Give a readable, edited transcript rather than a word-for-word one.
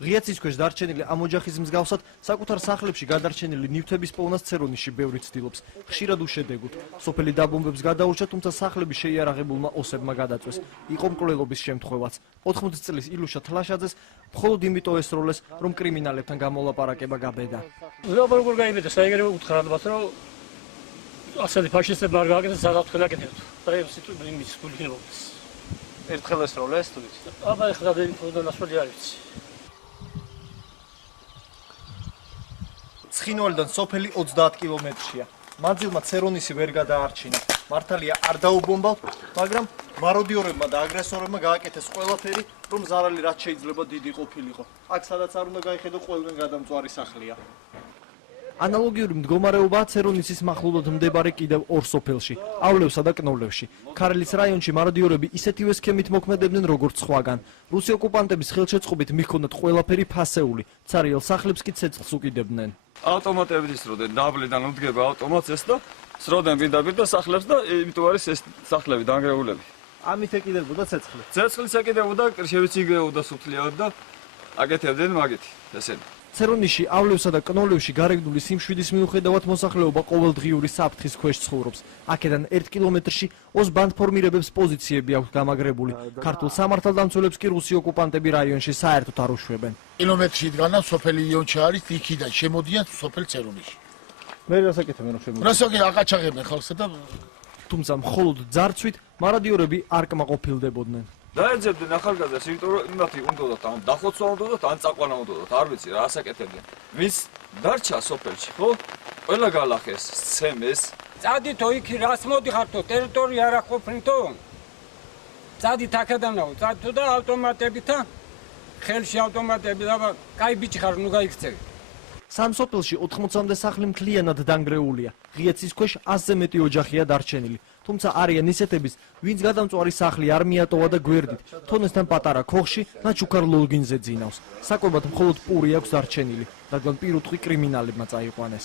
ღია ცის ქვეშ დარჩენილი ამ ოჯახის მსგავსად საკუთარ სახლებში გადარჩენილი ნივთების პოვნას ცერონიში ბევრი ცდილობს. ხშირად უშედეგოდ. სოფელი დაბომბებს გადაურჩა, თუმცა სახლები შეიარაღებულმა ოსებმა გადაწვეს. იყო მკვლელობის შემთხვევაც. 80 წლის ილუშა თლაშაძეს მხოლოდ იმიტომ ესროლეს, რომ კრიმინალებთან გამოლაპარაკება გაბედა. როგორ გაიბედა საიგერო უთხრადობას, რომ ასეთი ფაშისტები არ გააკეთეს საგაფრთხილო აკეთებთ. და იმის გულქნებობს. ერთხელ ესროლეს თუ იცი? აბა ეხლა და ნასველი არ ვიცი. ცხინვალიდან სოფელი 30 კილომეტრშია. მანძილმა ცერონისი ვერ გადაარჩინა. მართალია არ დაუბომბავთ, მაგრამ მაროდიორებმა და აგრესორებმა გააკეთეს ყველაფერი, რომ ზარალი რაც შეიძლება დიდი ყოფილიყო. აქ სადაც არ უნდა გაიხედო, ყველგან გადამწვარი სახლია. ანალოგიური მდგომარეობაა ცერონისის მახლობლად მდებარე კიდევ ორ სოფელში, ავლევსა და კნოვლევში. ქარელის რაიონში მაროდიორები ისეთივე სქემით მოქმედებდნენ, როგორც სხვაგან. რუსი ოკუპანტების ხელშეწყობით მიჰქონდათ ყველაფერი ფასეული, ცარიელ სახლებს კი ცეცხლს უკიდებდნენ. ავტომატები ისროდნენ, დაბლიდან უდგება ავტომატს ეს და სროდნენ პირდაპირ და სახლებს და იმიტომ არის ეს სახლები დანგრეულები. ამით ეკიდებოდა ცეცხლი. ცეცხლს ეკიდებოდა, კრშევიც იგრეოდა სუფთლიად და აკეთებდნენ მაგეთი ესენი. ცერონიში, ავლევსა და კნოვლევში გარეგნული სიმშვიდის მიუხედავად მოსახლეობა ყოველდღიური საფრთხის ქვეშ ცხოვრობს. აქედან 1 კილომეტრში ოს ბანდფორმირებებს პოზიციები აქვს გამაგრებული. ქართულ სამართალდამცველებს კი რუსი ოკუპანტები რაიონში საერთოდ არ უშვებენ. კილომეტრში დგანა სოფელი იონჩა არის, იქიდან შემოდიან სოფელ ცერონიში. მე რასაკეთებენ რომ შემოდიან? რასაკეთებენ, აკაჩაღებენ ხალხსა და თუმცა მხოლოდ ძარცვით მარადიორები არ კმაყოფილდებოდნენ. დაეძებდნენ ახალგაზრდას, იმიტომ რომ იმათი უნდათ ან დახოცვა უნდათ, ან წაყვანა უნდათ, არ ვიცი რა ასაკეთებდნენ. ვის დარჩა სოფელში, ხო? ყველა გალახეს, სცემეს. წადითო იქ რას მოდიხართო, ტერიტორია არ აყოფნითო. წადით აქედანაო, წადითო და ავტომატებითა ხელში ავტომატები და კაი ბიჭი ხარ, ნუ გაიქცევი. სამ სოფელში 80-მდე სახლი მთლიანად დანგრეულია. ღია ცის ქვეშ 100-ზე მეტი ოჯახია დარჩენილი. თუმცა არიან ისეთების, ვინც გადამწვარი სახლი არ მიატოვა და გვერდით, თონესთან პატარა ქოხში, ნაჩუქარ ლოლგინზე ძინავს. საკვებად მხოლოდ პური აქვს დარჩენილი, რადგან პირუტყვი კრიმინალებმა წაიყვანეს.